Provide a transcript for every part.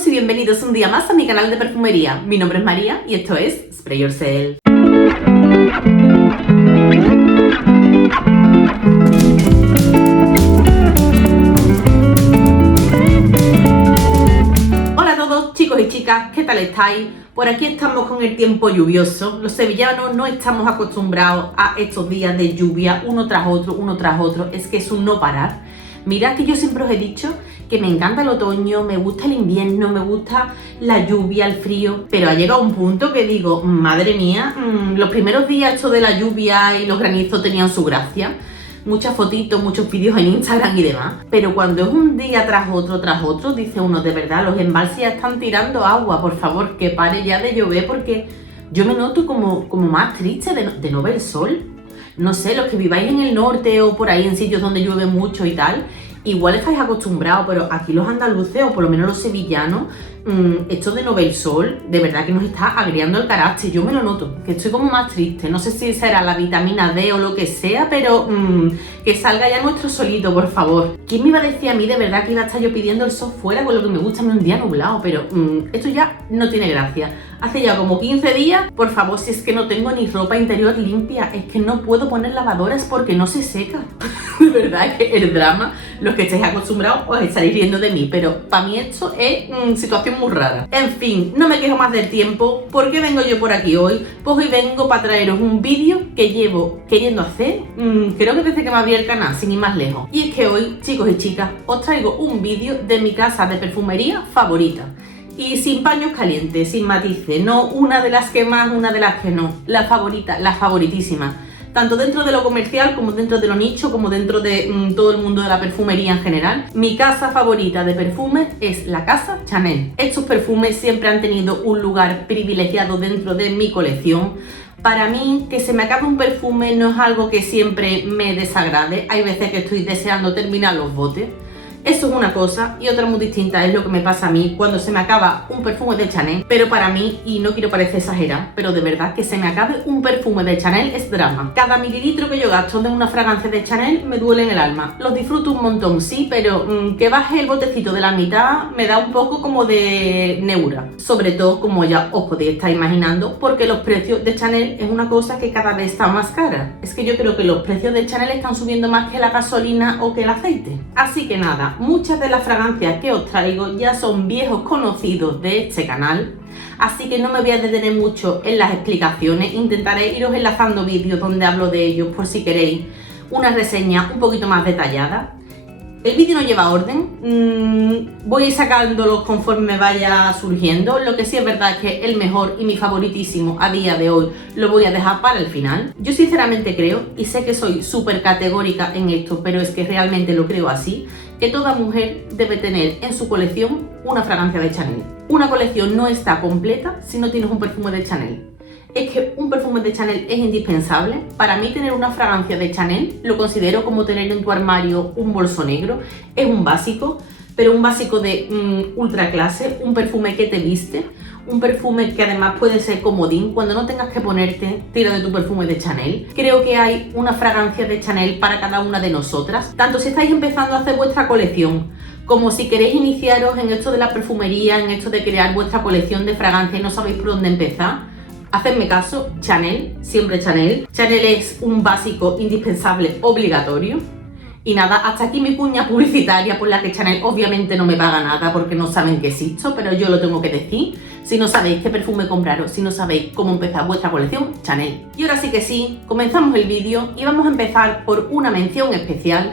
todos y bienvenidos un día más a mi canal de perfumería. Mi nombre es María y esto es Spray Yourself. Hola a todos chicos y chicas, ¿qué tal estáis? Por aquí estamos con el tiempo lluvioso. Los sevillanos no estamos acostumbrados a estos días de lluvia, uno tras otro. Es que es un no parar. Mirad que yo siempre os he dicho que me encanta el otoño, me gusta el invierno, me gusta la lluvia, el frío, pero ha llegado un punto que digo, madre mía, los primeros días esto de la lluvia y los granizos tenían su gracia, muchas fotitos, muchos vídeos en Instagram y demás, pero cuando es un día tras otro, dice uno, de verdad, los embalses ya están tirando agua, por favor, que pare ya de llover, porque yo me noto como más triste de no ver el sol. No sé, los que viváis en el norte o por ahí en sitios donde llueve mucho y tal, igual estáis acostumbrados, pero aquí los andaluces o por lo menos los sevillanos, esto de no ver el sol, de verdad que nos está agriando el carácter. Yo me lo noto, que estoy como más triste. No sé si será la vitamina D o lo que sea, pero que salga ya nuestro solito, por favor. ¿Quién me iba a decir a mí de verdad que iba a estar yo pidiendo el sol fuera con lo que me gusta en un día nublado? Pero esto ya no tiene gracia. Hace ya como 15 días, por favor, si es que no tengo ni ropa interior limpia, es que no puedo poner lavadoras porque no se seca. De verdad que el drama, los que estéis acostumbrados os estaréis riendo de mí, pero para mí esto es situación muy rara. En fin, no me quejo más del tiempo. ¿Por qué vengo yo por aquí hoy? Pues hoy vengo para traeros un vídeo que llevo queriendo hacer, creo que desde que me abrí el canal, sin ir más lejos. Y es que hoy, chicos y chicas, os traigo un vídeo de mi casa de perfumería favorita. Y sin paños calientes, sin matices, no una de las que más, una de las que no. La favorita, la favoritísima. Tanto dentro de lo comercial, como dentro de lo nicho, como dentro de todo el mundo de la perfumería en general. Mi casa favorita de perfumes es la casa Chanel. Estos perfumes siempre han tenido un lugar privilegiado dentro de mi colección. Para mí, que se me acabe un perfume no es algo que siempre me desagrade. Hay veces que estoy deseando terminar los botes. Eso es una cosa, y otra muy distinta es lo que me pasa a mí cuando se me acaba un perfume de Chanel. Pero para mí, y no quiero parecer exagerada, pero de verdad que se me acabe un perfume de Chanel es drama. Cada mililitro que yo gasto de una fragancia de Chanel me duele en el alma. Los disfruto un montón, sí, pero que baje el botecito de la mitad me da un poco como de neura. Sobre todo, como ya os podéis estar imaginando, porque los precios de Chanel es una cosa que cada vez está más cara. Es que yo creo que los precios de Chanel están subiendo más que la gasolina o que el aceite. Así que nada, muchas de las fragancias que os traigo ya son viejos conocidos de este canal, así que no me voy a detener mucho en las explicaciones. Intentaré iros enlazando vídeos donde hablo de ellos por si queréis una reseña un poquito más detallada. El vídeo no lleva orden, voy a ir sacándolos conforme vaya surgiendo. Lo que sí es verdad es que el mejor y mi favoritísimo a día de hoy lo voy a dejar para el final. Yo sinceramente creo, y sé que soy súper categórica en esto, pero es que realmente lo creo así, que toda mujer debe tener en su colección una fragancia de Chanel. Una colección no está completa si no tienes un perfume de Chanel. Es que un perfume de Chanel es indispensable. Para mí tener una fragancia de Chanel lo considero como tener en tu armario un bolso negro. Es un básico, pero un básico de ultra clase, un perfume que te viste, un perfume que además puede ser comodín. Cuando no tengas que ponerte, tira de tu perfume de Chanel. Creo que hay una fragancia de Chanel para cada una de nosotras, tanto si estáis empezando a hacer vuestra colección, como si queréis iniciaros en esto de la perfumería, en esto de crear vuestra colección de fragancias y no sabéis por dónde empezar. Hacedme caso, Chanel, siempre Chanel. Chanel es un básico indispensable obligatorio. Y nada, hasta aquí mi cuña publicitaria por la que Chanel obviamente no me paga nada porque no saben que existo, pero yo lo tengo que decir. Si no sabéis qué perfume compraros, si no sabéis cómo empezar vuestra colección, Chanel. Y ahora sí que sí, comenzamos el vídeo y vamos a empezar por una mención especial.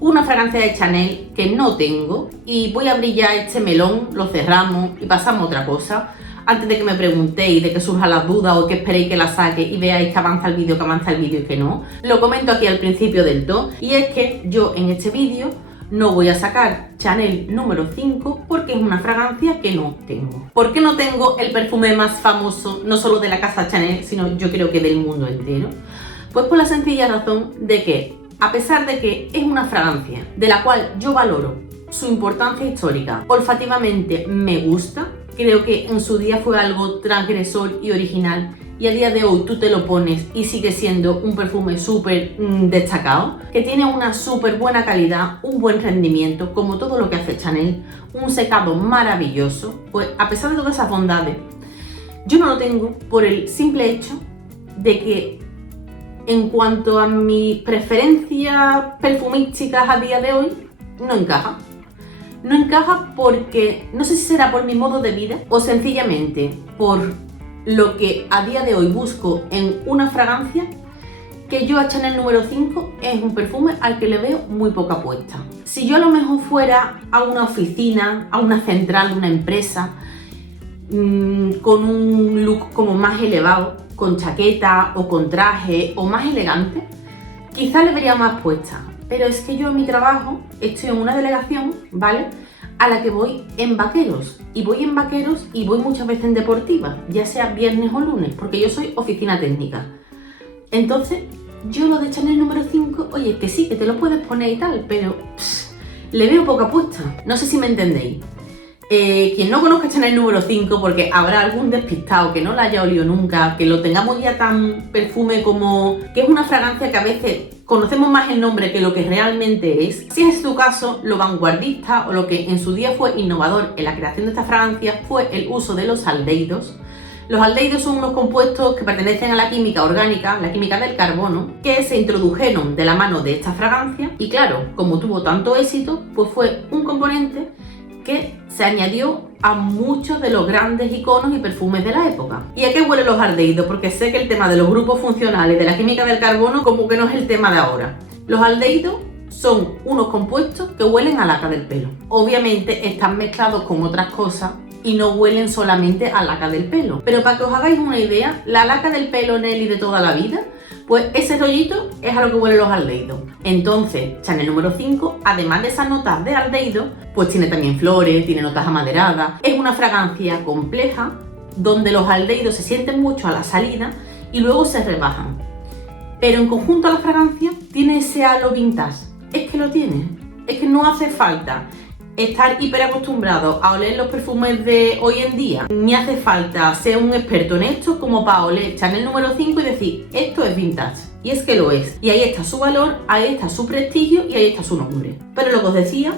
Una fragancia de Chanel que no tengo y voy a abrir ya este melón, lo cerramos y pasamos a otra cosa. Antes de que me preguntéis, de que surjan las dudas o que esperéis que la saque y veáis que avanza el vídeo y que no, lo comento aquí al principio del todo, y es que yo en este vídeo no voy a sacar Chanel número 5 porque es una fragancia que no tengo. ¿Por qué no tengo el perfume más famoso, no solo de la casa Chanel, sino yo creo que del mundo entero? Pues por la sencilla razón de que, a pesar de que es una fragancia de la cual yo valoro su importancia histórica, olfativamente me gusta, creo que en su día fue algo transgresor y original, y a día de hoy tú te lo pones y sigue siendo un perfume súper destacado, que tiene una súper buena calidad, un buen rendimiento, como todo lo que hace Chanel, un secado maravilloso. Pues a pesar de todas esas bondades, yo no lo tengo por el simple hecho de que en cuanto a mis preferencias perfumísticas a día de hoy, no encaja. No encaja porque, no sé si será por mi modo de vida o sencillamente por lo que a día de hoy busco en una fragancia, que yo a Chanel número 5 es un perfume al que le veo muy poca apuesta. Si yo a lo mejor fuera a una oficina, a una central de una empresa, con un look como más elevado, con chaqueta o con traje o más elegante, quizá le vería más puesta. Pero es que yo en mi trabajo estoy en una delegación, ¿vale?, a la que voy en vaqueros. Y voy en vaqueros y voy muchas veces en deportiva, ya sea viernes o lunes, porque yo soy oficina técnica. Entonces, yo lo de Chanel número 5, oye, que sí, que te lo puedes poner y tal, pero le veo poca puesta. No sé si me entendéis. Quien no conozca Chanel número 5, porque habrá algún despistado que no la haya olido nunca, que lo tengamos ya tan perfume como que es una fragancia que a veces conocemos más el nombre que lo que realmente es. Si es tu caso, lo vanguardista o lo que en su día fue innovador en la creación de esta fragancia fue el uso de los aldehídos. Los aldehídos son unos compuestos que pertenecen a la química orgánica, la química del carbono, que se introdujeron de la mano de esta fragancia y claro, como tuvo tanto éxito, pues fue un componente que se añadió a muchos de los grandes iconos y perfumes de la época. ¿Y a qué huelen los aldehídos? Porque sé que el tema de los grupos funcionales de la química del carbono como que no es el tema de ahora. Los aldehídos son unos compuestos que huelen a laca del pelo. Obviamente están mezclados con otras cosas y no huelen solamente a laca del pelo. Pero para que os hagáis una idea, la laca del pelo Nelly de toda la vida, pues ese rollito es a lo que huelen los aldehídos. Entonces, Chanel número 5, además de esas notas de aldehído, pues tiene también flores, tiene notas amaderadas. Es una fragancia compleja donde los aldehídos se sienten mucho a la salida y luego se rebajan. Pero en conjunto a la fragancia tiene ese halo vintage. Es que lo tiene. Es que no hace falta estar hiper acostumbrado a oler los perfumes de hoy en día, ni hace falta ser un experto en esto como para oler Chanel número 5 y decir esto es vintage, y es que lo es, y ahí está su valor, ahí está su prestigio y ahí está su nombre. Pero lo que os decía,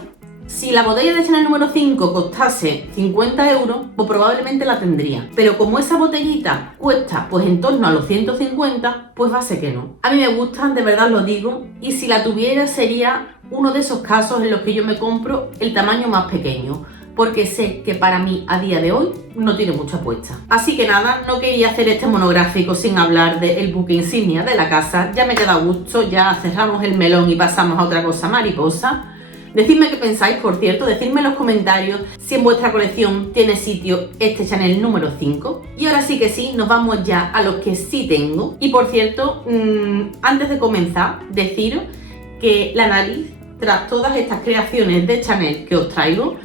si la botella de Chanel número 5 costase 50 euros, pues probablemente la tendría, pero como esa botellita cuesta pues en torno a los 150, pues va a ser que no. A mí me gustan, de verdad lo digo, y si la tuviera sería uno de esos casos en los que yo me compro el tamaño más pequeño, porque sé que para mí a día de hoy no tiene mucha apuesta. Así que nada, no quería hacer este monográfico sin hablar del buque insignia de la casa. Ya me queda a gusto, ya cerramos el melón y pasamos a otra cosa mariposa. Decidme qué pensáis, por cierto, decidme en los comentarios si en vuestra colección tiene sitio este Chanel número 5. Y ahora sí que sí, nos vamos ya a los que sí tengo. Y por cierto, antes de comenzar, deciros que la nariz, tras todas estas creaciones de Chanel que os traigo,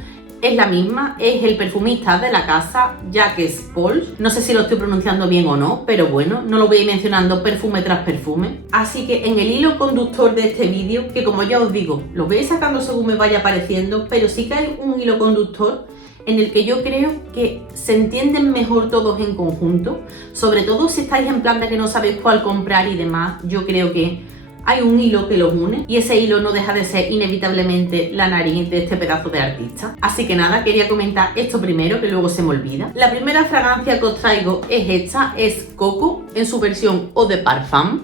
es la misma, es el perfumista de la casa, Jacques Paul. No sé si lo estoy pronunciando bien o no, pero bueno, no lo voy a ir mencionando perfume tras perfume. Así que en el hilo conductor de este vídeo, que como ya os digo, lo voy a ir sacando según me vaya apareciendo, pero sí que hay un hilo conductor en el que yo creo que se entienden mejor todos en conjunto. Sobre todo si estáis en plan de que no sabéis cuál comprar y demás, yo creo que hay un hilo que los une y ese hilo no deja de ser inevitablemente la nariz de este pedazo de artista. Así que nada, quería comentar esto primero, que luego se me olvida. La primera fragancia que os traigo es esta, es Coco en su versión Eau de Parfum.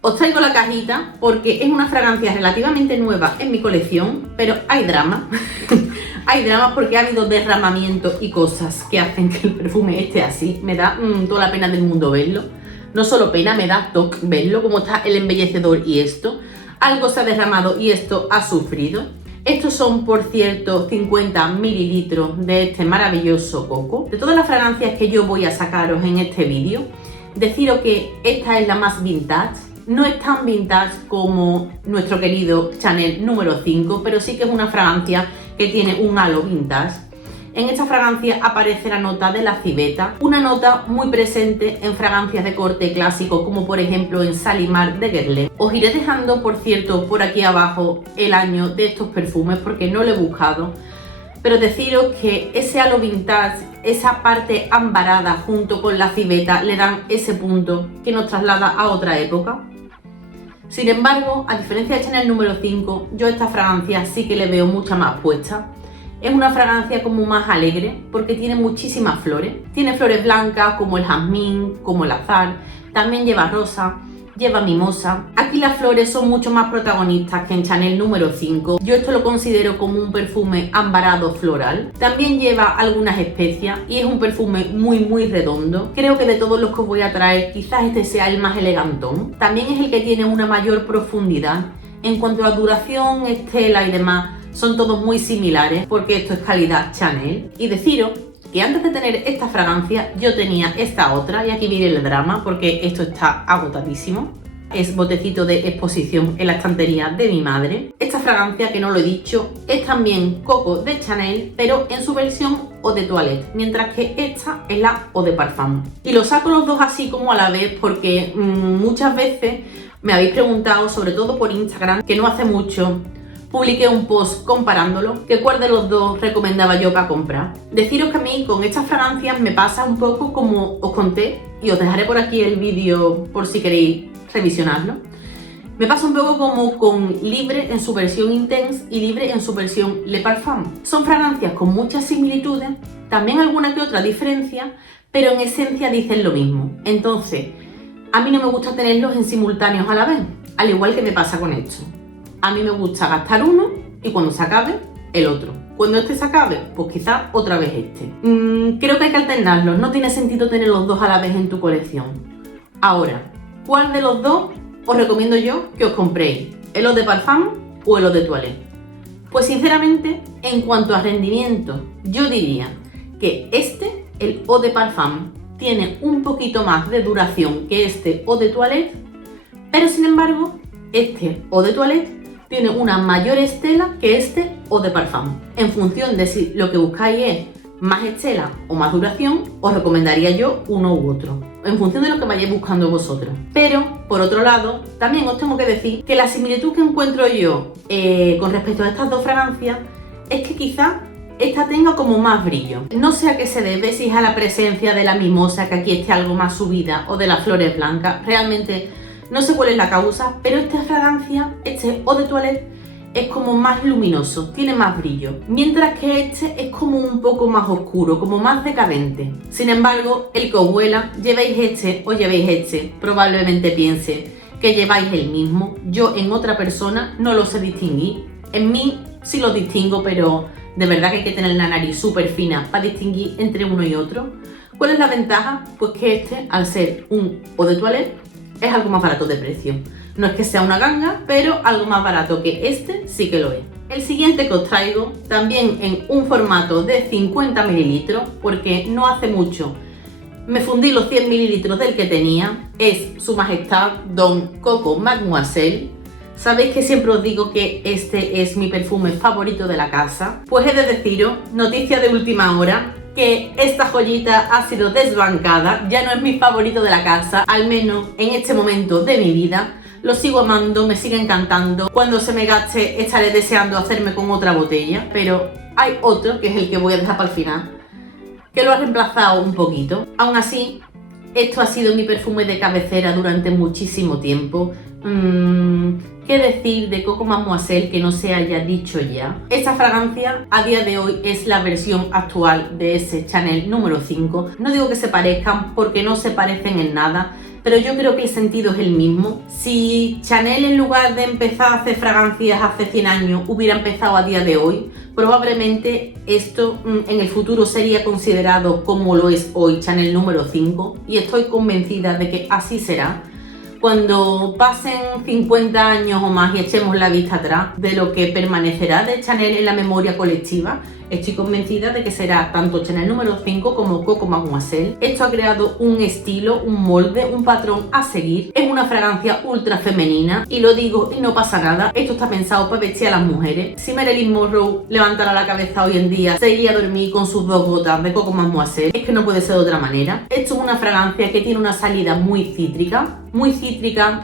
Os traigo la cajita porque es una fragancia relativamente nueva en mi colección, pero hay drama. Hay drama porque ha habido derramamientos y cosas que hacen que el perfume esté así. Me da toda la pena del mundo verlo. No solo pena, me da toque verlo, como está el embellecedor y esto. Algo se ha derramado y esto ha sufrido. Estos son, por cierto, 50 mililitros de este maravilloso Coco. De todas las fragancias que yo voy a sacaros en este vídeo, deciros que esta es la más vintage. No es tan vintage como nuestro querido Chanel número 5, pero sí que es una fragancia que tiene un halo vintage. En esta fragancia aparece la nota de la civeta, una nota muy presente en fragancias de corte clásico como por ejemplo en Shalimar de Guerlain. Os iré dejando, por cierto, por aquí abajo el año de estos perfumes porque no lo he buscado, pero deciros que ese halo vintage, esa parte ambarada junto con la civeta le dan ese punto que nos traslada a otra época. Sin embargo, a diferencia de Chanel número 5, yo a esta fragancia sí que le veo mucha más puesta. Es una fragancia como más alegre porque tiene muchísimas flores. Tiene flores blancas como el jazmín, como el azar, también lleva rosa, lleva mimosa. Aquí las flores son mucho más protagonistas que en Chanel número 5. Yo esto lo considero como un perfume ambarado floral. También lleva algunas especias y es un perfume muy redondo. Creo que de todos los que os voy a traer, quizás este sea el más elegantón. También es el que tiene una mayor profundidad. En cuanto a duración, estela y demás, son todos muy similares porque esto es calidad Chanel. Y deciros que antes de tener esta fragancia yo tenía esta otra, y aquí viene el drama porque esto está agotadísimo. Es botecito de exposición en la estantería de mi madre. Esta fragancia, que no lo he dicho, es también Coco de Chanel, pero en su versión Eau de Toilette, mientras que esta es la Eau de Parfum. Y los saco los dos así como a la vez porque muchas veces me habéis preguntado, sobre todo por Instagram, que no hace mucho publiqué un post comparándolo, que cuál de los dos recomendaba yo para comprar. Deciros que a mí con estas fragancias me pasa un poco como os conté, y os dejaré por aquí el vídeo por si queréis revisionarlo. Me pasa un poco como con Libre en su versión Intense y Libre en su versión Le Parfum. Son fragancias con muchas similitudes, también alguna que otra diferencia, pero en esencia dicen lo mismo. Entonces, a mí no me gusta tenerlos en simultáneos a la vez, al igual que me pasa con esto. A mí me gusta gastar uno y cuando se acabe, el otro. Cuando este se acabe, pues quizás otra vez este. Creo que hay que alternarlos, no tiene sentido tener los dos a la vez en tu colección. Ahora, ¿cuál de los dos os recomiendo yo que os compréis? ¿El Eau de Parfum o el Eau de Toilette? Pues sinceramente, en cuanto a rendimiento, yo diría que este, el Eau de Parfum, tiene un poquito más de duración que este Eau de Toilette, pero sin embargo, este Eau de Toilette tiene una mayor estela que este Eau de Parfum. En función de si lo que buscáis es más estela o más duración, os recomendaría yo uno u otro, en función de lo que vayáis buscando vosotros. Pero, por otro lado, también os tengo que decir que la similitud que encuentro yo con respecto a estas dos fragancias es que quizá esta tenga como más brillo. No sé a qué se debe, si es a la presencia de la mimosa, que aquí esté algo más subida, o de las flores blancas. Realmente no sé cuál es la causa, pero esta fragancia, este Eau de Toilette, es como más luminoso, tiene más brillo, mientras que este es como un poco más oscuro, como más decadente. Sin embargo, el que os huela, llevéis este o llevéis este, probablemente piense que lleváis el mismo. Yo en otra persona no lo sé distinguir. En mí sí lo distingo, pero de verdad que hay que tener la nariz súper fina para distinguir entre uno y otro. ¿Cuál es la ventaja? Pues que este, al ser un Eau de Toilette, es algo más barato de precio. No es que sea una ganga, pero algo más barato que este sí que lo es. El siguiente que os traigo, también en un formato de 50 mililitros, porque no hace mucho me fundí los 100 mililitros del que tenía, es Su Majestad Don Coco Mademoiselle. Sabéis que siempre os digo que este es mi perfume favorito de la casa. Pues he de deciros, noticia de última hora, que esta joyita ha sido desbancada, ya no es mi favorito de la casa, al menos en este momento de mi vida. Lo sigo amando, me sigue encantando. Cuando se me gaste estaré deseando hacerme con otra botella, pero hay otro, que es el que voy a dejar para el final, que lo ha reemplazado un poquito. Aún así, esto ha sido mi perfume de cabecera durante muchísimo tiempo. ¿Qué decir de Coco Mademoiselle que no se haya dicho ya? Esta fragancia a día de hoy es la versión actual de ese Chanel número 5. No digo que se parezcan porque no se parecen en nada, pero yo creo que el sentido es el mismo. Si Chanel, en lugar de empezar a hacer fragancias hace 100 años, hubiera empezado a día de hoy, probablemente esto en el futuro sería considerado como lo es hoy Chanel número 5, y estoy convencida de que así será. Cuando pasen 50 años o más y echemos la vista atrás de lo que permanecerá de Chanel en la memoria colectiva, estoy convencida de que será tanto Chanel número 5 como Coco Mademoiselle. Esto ha creado un estilo, un molde, un patrón a seguir. Es una fragancia ultra femenina y lo digo y no pasa nada. Esto está pensado para vestir a las mujeres. Si Marilyn Monroe levantara la cabeza hoy en día, se iría a dormir con sus 2 gotas de Coco Mademoiselle. Es que no puede ser de otra manera. Esto es una fragancia que tiene una salida muy cítrica,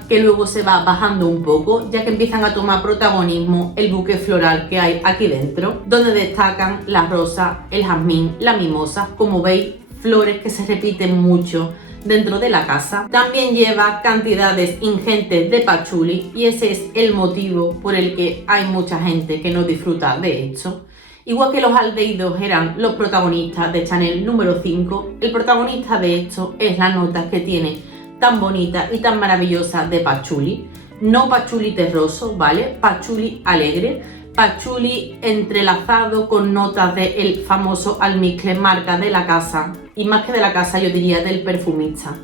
que luego se va bajando un poco, ya que empiezan a tomar protagonismo el buque floral que hay aquí dentro, donde destacan eran la rosa, el jazmín, la mimosa, como veis, flores que se repiten mucho dentro de la casa. También lleva cantidades ingentes de patchouli y ese es el motivo por el que hay mucha gente que no disfruta de esto. Igual que los aldehídos eran los protagonistas de Chanel número 5, el protagonista de esto es la nota que tiene tan bonita y tan maravillosa de patchouli. No patchouli terroso, ¿vale? Patchouli alegre, patchouli entrelazado con notas del famoso almizcle, marca de la casa, y más que de la casa yo diría del perfumista.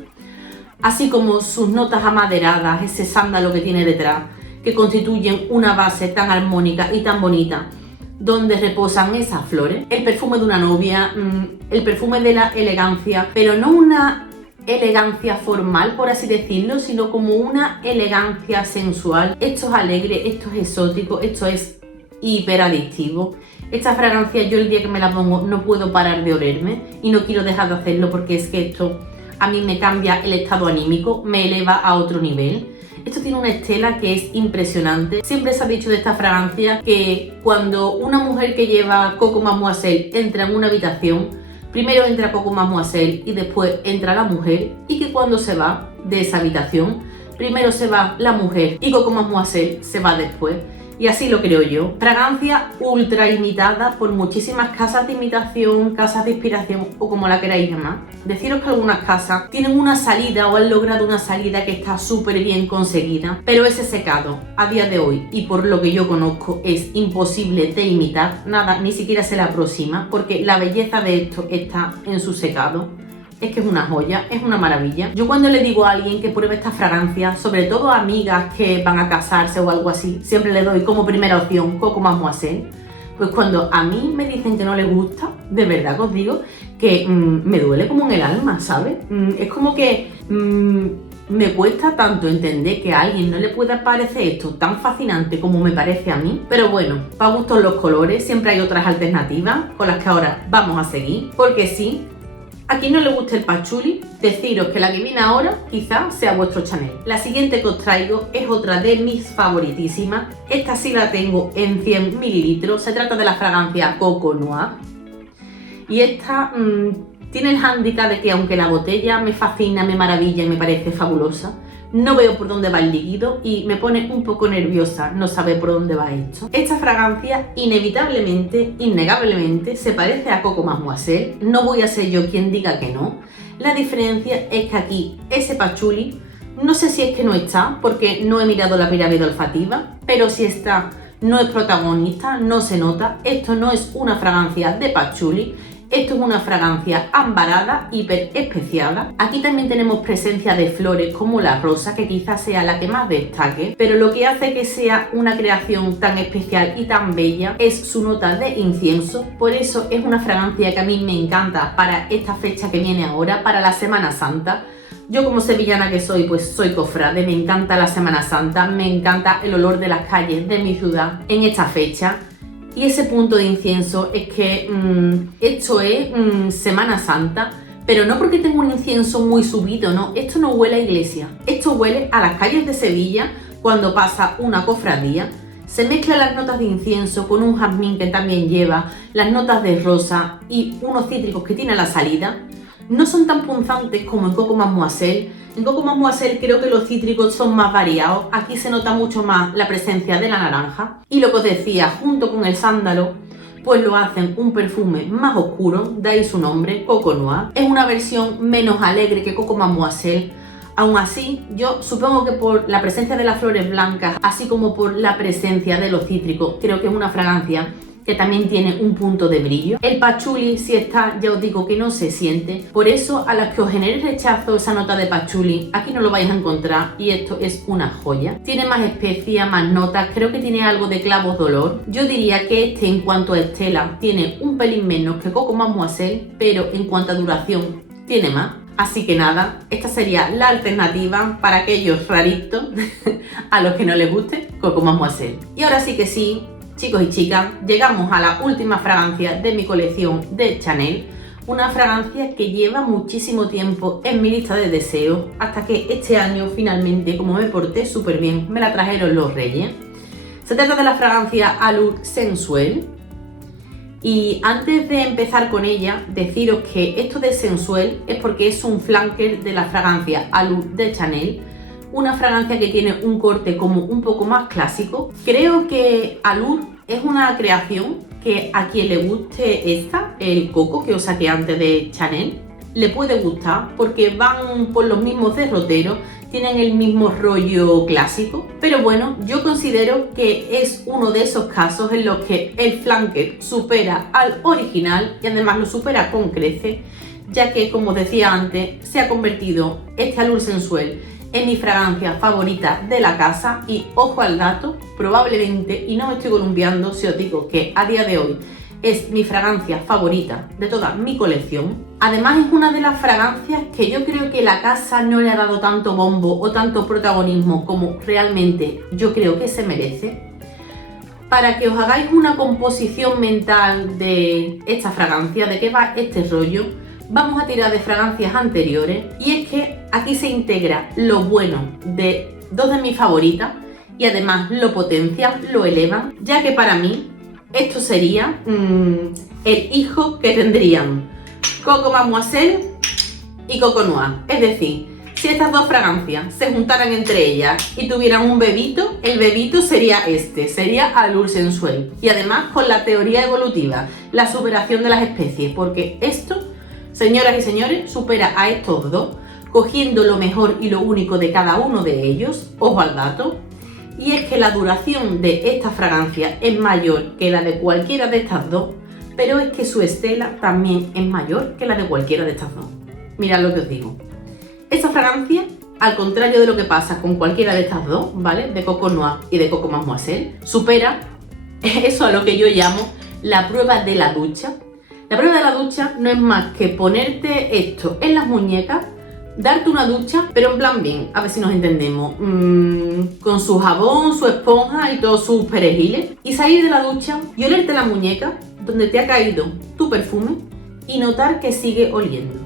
Así como sus notas amaderadas, ese sándalo que tiene detrás, que constituyen una base tan armónica y tan bonita, donde reposan esas flores. El perfume de una novia, el perfume de la elegancia, pero no una elegancia formal, por así decirlo, sino como una elegancia sensual. Esto es alegre, esto es exótico, esto es hiperadictivo. Esta fragancia yo el día que me la pongo no puedo parar de olerme y no quiero dejar de hacerlo porque es que esto a mí me cambia el estado anímico, me eleva a otro nivel. Esto tiene una estela que es impresionante. Siempre se ha dicho de esta fragancia que cuando una mujer que lleva Coco Mademoiselle entra en una habitación, primero entra Coco Mademoiselle y después entra la mujer, y que cuando se va de esa habitación, primero se va la mujer y Coco Mademoiselle se va después. Y así lo creo yo. Fragancia ultra imitada por muchísimas casas de imitación, casas de inspiración o como la queráis llamar. Deciros que algunas casas tienen una salida o han logrado una salida que está súper bien conseguida, pero ese secado a día de hoy y por lo que yo conozco es imposible de imitar. Nada, ni siquiera se le aproxima, porque la belleza de esto está en su secado. Es que es una joya, es una maravilla. Yo cuando le digo a alguien que pruebe esta fragancia, sobre todo a amigas que van a casarse o algo así, siempre le doy como primera opción Coco Mademoiselle. Pues cuando a mí me dicen que no les gusta, de verdad que os digo que me duele como en el alma, ¿sabes? Es como que me cuesta tanto entender que a alguien no le pueda parecer esto tan fascinante como me parece a mí. Pero bueno, para gustos los colores, siempre hay otras alternativas con las que ahora vamos a seguir, porque sí, a quien no le guste el patchouli, deciros que la que viene ahora quizás sea vuestro Chanel. La siguiente que os traigo es otra de mis favoritísimas. Esta sí la tengo en 100 mililitros. Se trata de la fragancia Coco Noir. Y esta tiene el hándicap de que aunque la botella me fascina, me maravilla y me parece fabulosa, no veo por dónde va el líquido y me pone un poco nerviosa no saber por dónde va esto. Esta fragancia inevitablemente, innegablemente, se parece a Coco Mademoiselle. No voy a ser yo quien diga que no. La diferencia es que aquí ese patchouli, no sé si es que no está, porque no he mirado la pirámide olfativa, pero si está, no es protagonista, no se nota. Esto no es una fragancia de patchouli. Esto es una fragancia ambarada, hiper especiada. Aquí también tenemos presencia de flores como la rosa, que quizás sea la que más destaque, pero lo que hace que sea una creación tan especial y tan bella es su nota de incienso. Por eso es una fragancia que a mí me encanta para esta fecha que viene ahora, para la Semana Santa. Yo como sevillana que soy, pues soy cofrade, me encanta la Semana Santa, me encanta el olor de las calles de mi ciudad en esta fecha. Y ese punto de incienso es que esto es Semana Santa, pero no porque tenga un incienso muy subido, no, esto no huele a iglesia, esto huele a las calles de Sevilla cuando pasa una cofradía. Se mezclan las notas de incienso con un jazmín que también lleva, las notas de rosa y unos cítricos que tiene a la salida. No son tan punzantes como en Coco Mademoiselle. En Coco Mademoiselle creo que los cítricos son más variados. Aquí se nota mucho más la presencia de la naranja. Y lo que os decía, junto con el sándalo, pues lo hacen un perfume más oscuro, de ahí su nombre, Coco Noir. Es una versión menos alegre que Coco Mademoiselle. Aún así, yo supongo que por la presencia de las flores blancas, así como por la presencia de los cítricos, creo que es una fragancia que también tiene un punto de brillo. El patchouli, si está, ya os digo que no se siente. Por eso, a las que os genere rechazo esa nota de patchouli, aquí no lo vais a encontrar y esto es una joya. Tiene más especias, más notas, creo que tiene algo de clavos de olor. Yo diría que este, en cuanto a estela, tiene un pelín menos que Coco Mademoiselle, pero en cuanto a duración, tiene más. Así que nada, esta sería la alternativa para aquellos raritos a los que no les guste Coco Mademoiselle. Y ahora sí que sí, chicos y chicas, llegamos a la última fragancia de mi colección de Chanel, una fragancia que lleva muchísimo tiempo en mi lista de deseos, hasta que este año finalmente, como me porté súper bien, me la trajeron los Reyes. Se trata de la fragancia Allure Sensuelle Y antes de empezar con ella, deciros que esto de sensual es porque es un flanker de la fragancia Allure de Chanel, una fragancia que tiene un corte como un poco más clásico. Creo que Allure es una creación que a quien le guste el coco que os saqué antes de Chanel, le puede gustar porque van por los mismos derroteros, tienen el mismo rollo clásico, pero bueno, yo considero que es uno de esos casos en los que el flanker supera al original y además lo supera con creces, ya que, como decía antes, se ha convertido este Allure Sensual en mi fragancia favorita de la casa y, ojo al dato, probablemente, y no me estoy columpiando si os digo que a día de hoy es mi fragancia favorita de toda mi colección. Además es una de las fragancias que yo creo que la casa no le ha dado tanto bombo o tanto protagonismo como realmente yo creo que se merece. Para que os hagáis una composición mental de esta fragancia, de qué va este rollo, vamos a tirar de fragancias anteriores y es que aquí se integra lo bueno de dos de mis favoritas y además lo potencian, lo elevan, ya que para mí esto sería el hijo que tendrían Coco Mademoiselle y Coco Noir. Es decir, si estas dos fragancias se juntaran entre ellas y tuvieran un bebito, el bebito sería sería Allure Sensual. Y además con la teoría evolutiva, la superación de las especies, porque esto, señoras y señores, supera a estos dos, cogiendo lo mejor y lo único de cada uno de ellos. Ojo al dato. Y es que la duración de esta fragancia es mayor que la de cualquiera de estas dos, pero es que su estela también es mayor que la de cualquiera de estas dos. Mirad lo que os digo. Esta fragancia, al contrario de lo que pasa con cualquiera de estas dos, ¿vale? De Coco Noir y de Coco Mademoiselle, supera eso a lo que yo llamo la prueba de la ducha. La prueba de la ducha no es más que ponerte esto en las muñecas, darte una ducha, pero en plan bien, a ver si nos entendemos, con su jabón, su esponja y todos sus perejiles, y salir de la ducha y olerte la muñeca donde te ha caído tu perfume y notar que sigue oliendo.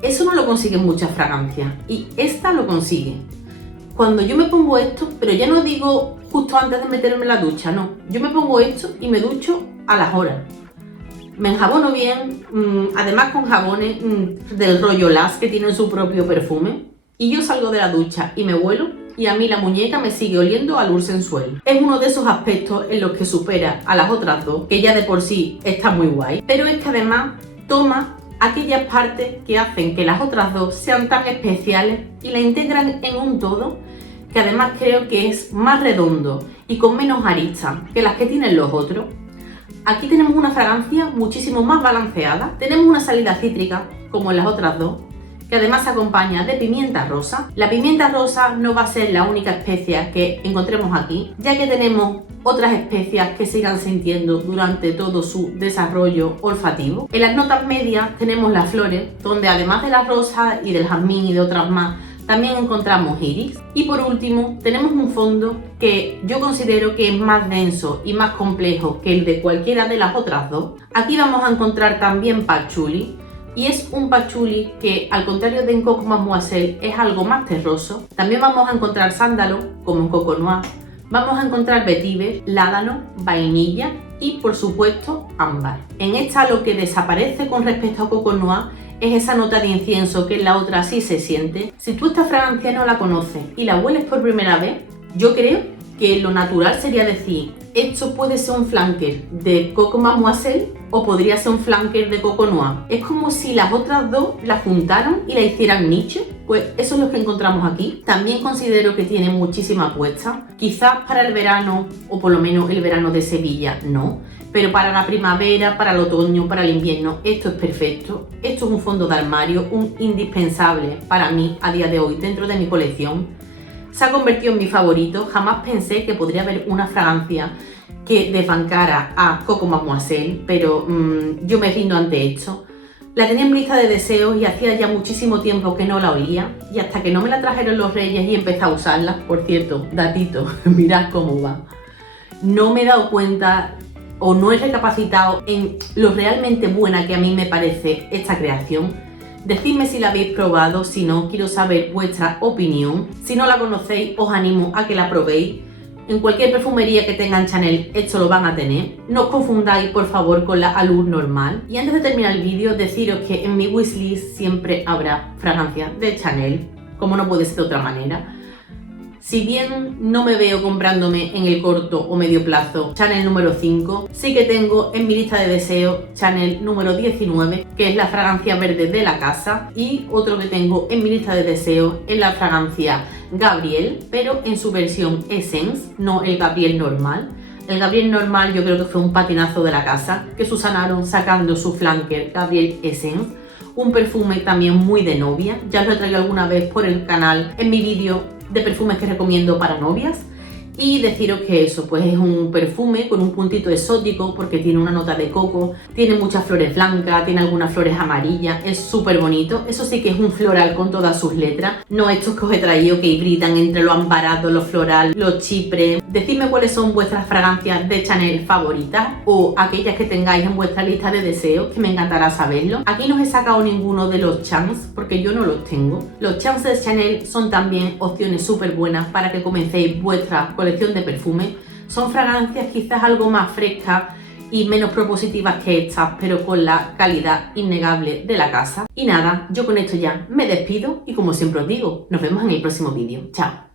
Eso no lo consiguen muchas fragancias y esta lo consigue. Cuando yo me pongo esto, pero ya no digo justo antes de meterme en la ducha, no, yo me pongo esto y me ducho a las horas. Me enjabono bien, además con jabones del rollo Las que tienen su propio perfume, y yo salgo de la ducha y me huelo y a mí la muñeca me sigue oliendo a Allure Sensual. Es uno de esos aspectos en los que supera a las otras dos, que ya de por sí está muy guay, pero es que además toma aquellas partes que hacen que las otras dos sean tan especiales y la integran en un todo que además creo que es más redondo y con menos aristas que las que tienen los otros. Aquí tenemos una fragancia muchísimo más balanceada, tenemos una salida cítrica como en las otras dos, que además se acompaña de pimienta rosa. La pimienta rosa no va a ser la única especia que encontremos aquí, ya que tenemos otras especias que se irán sintiendo durante todo su desarrollo olfativo. En las notas medias tenemos las flores, donde además de la rosa y del jazmín y de otras más, también encontramos iris. Y por último tenemos un fondo que yo considero que es más denso y más complejo que el de cualquiera de las otras dos. Aquí vamos a encontrar también patchouli, y es un patchouli que, al contrario de en Coco Mademoiselle, es algo más terroso. También vamos a encontrar sándalo, como en Coco Noir. Vamos a encontrar vetiver, ládano, vainilla y, por supuesto, ámbar. En esta lo que desaparece con respecto a Coco Noir es esa nota de incienso que en la otra sí se siente. Si tú esta fragancia no la conoces y la hueles por primera vez, yo creo que lo natural sería decir, esto puede ser un flanker de Coco Mademoiselle o podría ser un flanker de Coco Noir. Es como si las otras dos la juntaran y la hicieran nicho. Pues eso es lo que encontramos aquí. También considero que tiene muchísima apuesta. Quizás para el verano, o por lo menos el verano de Sevilla, no. Pero para la primavera, para el otoño, para el invierno, esto es perfecto. Esto es un fondo de armario, un indispensable para mí a día de hoy dentro de mi colección. Se ha convertido en mi favorito. Jamás pensé que podría haber una fragancia que desbancara a Coco Mademoiselle, pero yo me rindo ante esto. La tenía en lista de deseos y hacía ya muchísimo tiempo que no la olía, y hasta que no me la trajeron los Reyes y empecé a usarla, por cierto, datito, mirad cómo va, no me he dado cuenta o no he recapacitado en lo realmente buena que a mí me parece esta creación. Decidme si la habéis probado, si no, quiero saber vuestra opinión. Si no la conocéis, os animo a que la probéis, En cualquier perfumería que tengan Chanel esto lo van a tener. No os confundáis por favor con la Allure normal. Y antes de terminar el vídeo deciros que en mi wishlist siempre habrá fragancias de Chanel, como no puede ser de otra manera. Si bien no me veo comprándome en el corto o medio plazo Chanel número 5, sí que tengo en mi lista de deseos Chanel número 19, que es la fragancia verde de la casa, y otro que tengo en mi lista de deseos es la fragancia Gabrielle, pero en su versión Essence, no el Gabrielle normal. El Gabrielle normal yo creo que fue un patinazo de la casa, que subsanaron sacando su flanker Gabrielle Essence, un perfume también muy de novia. Ya os lo he traído alguna vez por el canal en mi vídeo de perfumes que recomiendo para novias, y deciros que eso pues es un perfume con un puntito exótico porque tiene una nota de coco, tiene muchas flores blancas, tiene algunas flores amarillas, es súper bonito. Eso sí que es un floral con todas sus letras, no estos que os he traído que hibridan entre lo ambarado, lo floral, los chipres. Decidme cuáles son vuestras fragancias de Chanel favoritas o aquellas que tengáis en vuestra lista de deseos, que me encantará saberlo. Aquí no os he sacado ninguno de los Chance porque yo no los tengo. Los Chance de Chanel son también opciones súper buenas para que comencéis vuestra colección de perfumes. Son fragancias quizás algo más frescas y menos propositivas que estas, pero con la calidad innegable de la casa. Y nada, yo con esto ya me despido y como siempre os digo, nos vemos en el próximo vídeo. Chao.